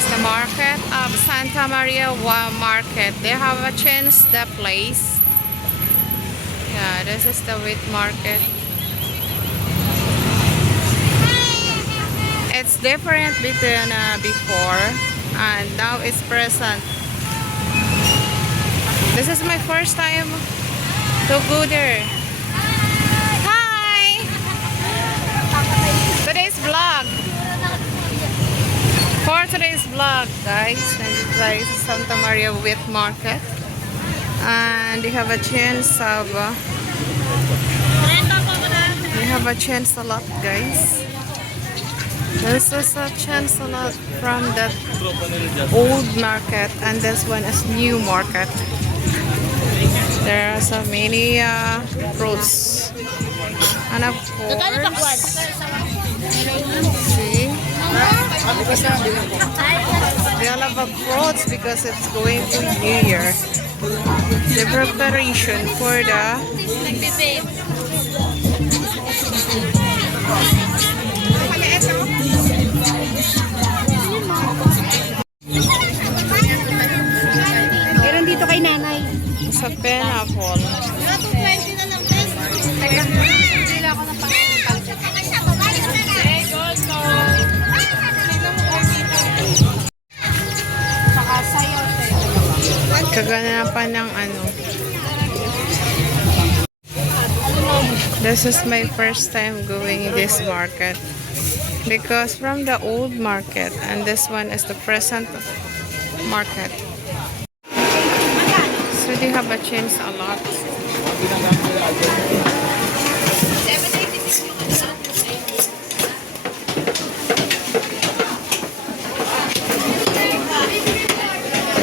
is the market of Santa Maria Market. They have a change the place. Yeah, this is the wheat market. It's different between before and now it's present. This is my first time to go there. Hi! Today's vlog. For today's vlog, guys, and this is Santa Maria Wheat Market. And they have a chance of a lot, guys. This is a chance a lot from that old market, and this one is new market. There are so many fruits, and of course, see, they all have fruits because it's going to New Year. The preparation for the Meron dito kay nanay. sa pineapple. 220 na lang, please. Hindi ako ng saka sayo. Kaganapan ng ano. This is my first time going in this market. Because from the old market and this one is the present market. So they have a change a lot.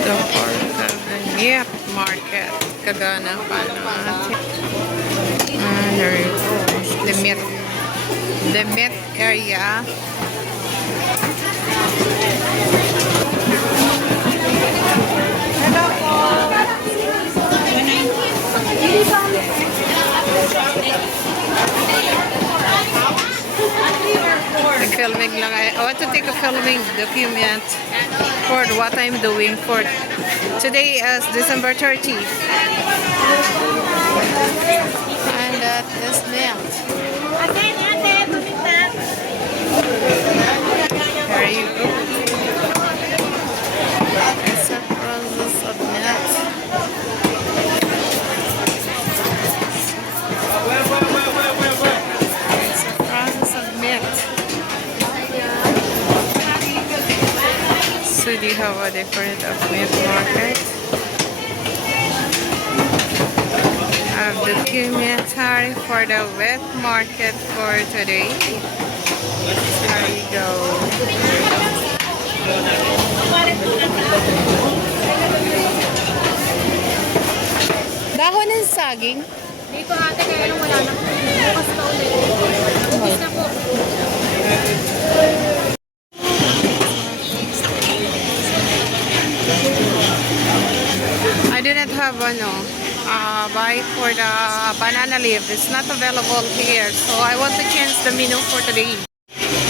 The Kaganapan market. Kaganapan natin. And there you go. The meat area. I'm filming lang. I want to take a filming document for what I'm doing for today is December 30. And that is meat. There you go. It's a process of meat. It's a process of meat. So do you have a different of meat market? A documentary for the wet market for today. There you go. Dahon ng saging. Dito ate, kaya lang wala na. Bukas pa ulit. Bukas na po. I didn't have buy for the banana leaf. It's not available here. So I want to change the menu for today.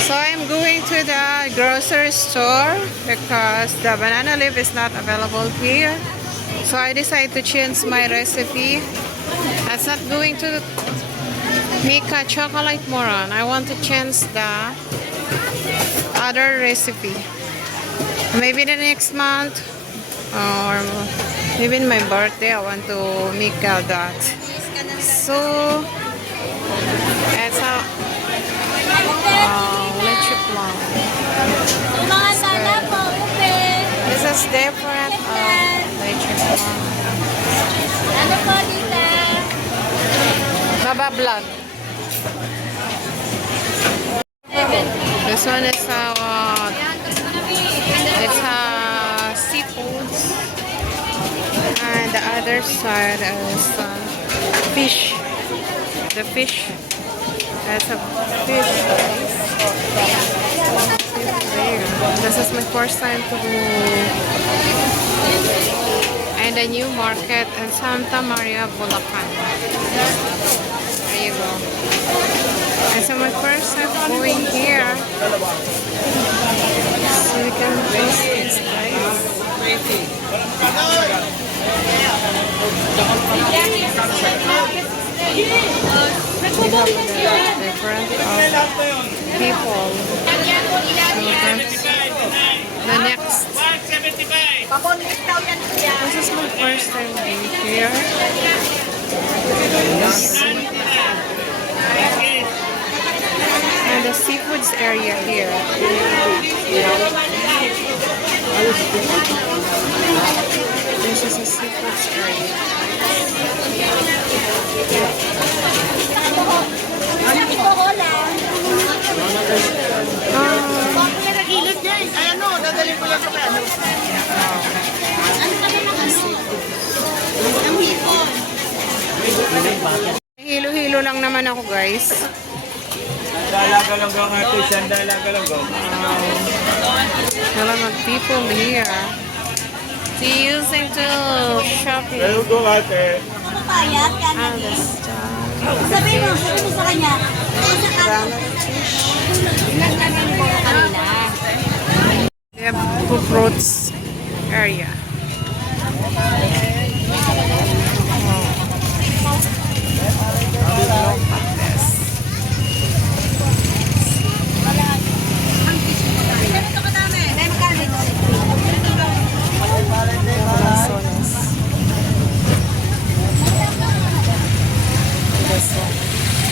So I'm going to the grocery store because the banana leaf is not available here. So I decided to change my recipe. I'm not going to make a chocolate moron. I want to change the other recipe. Maybe the next month or maybe in my birthday I want to make that. So it's a leche plan. This is different leche plan. Baba vlog. This one is it's seafoods, and the other side is fish. The fish. That's a fish. This is my first time to go in the new market in Santa Maria, Bulacan. There you go. And so my first time going here, so we can just The next. This is my first time being here. And the seafoods area here. This is a seafoods area. Hilo-hilo lang naman ako, guys. Dalaga lang go ate, dalaga lang go. A lot of people here. They using to shopping. Pero go ate. Papayat, yan. Ah, the stuff. Sabihin mo sa kanya. Naglagan mo kanina. They have fruits area. Ganito kadami. Dahil magkano ito? Soles. This one.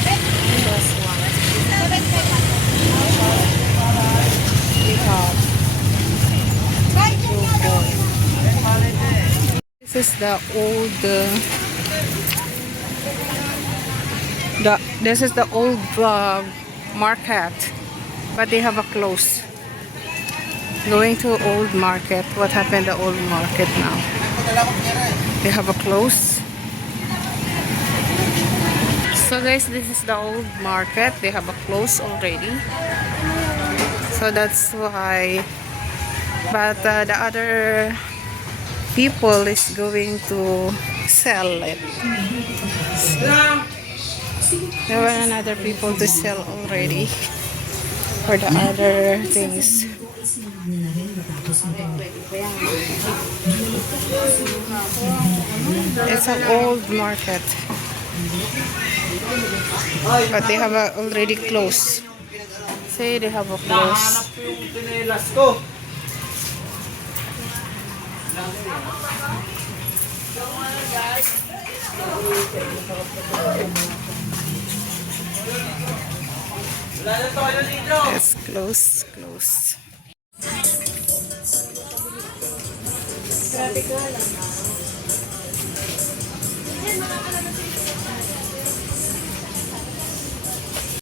This one. We have this is the old this is the old market, but they have a close. Going to old market. What happened to old market now? They have a close. So guys, this is the old market. They have a close already. So that's why. But the other people is going to sell it. There were another people to sell already for the other things. It's an old market, but they have already closed. Say they have a close. Hanap ko yung tinelas ko. It's close, close. Grabe ka lang.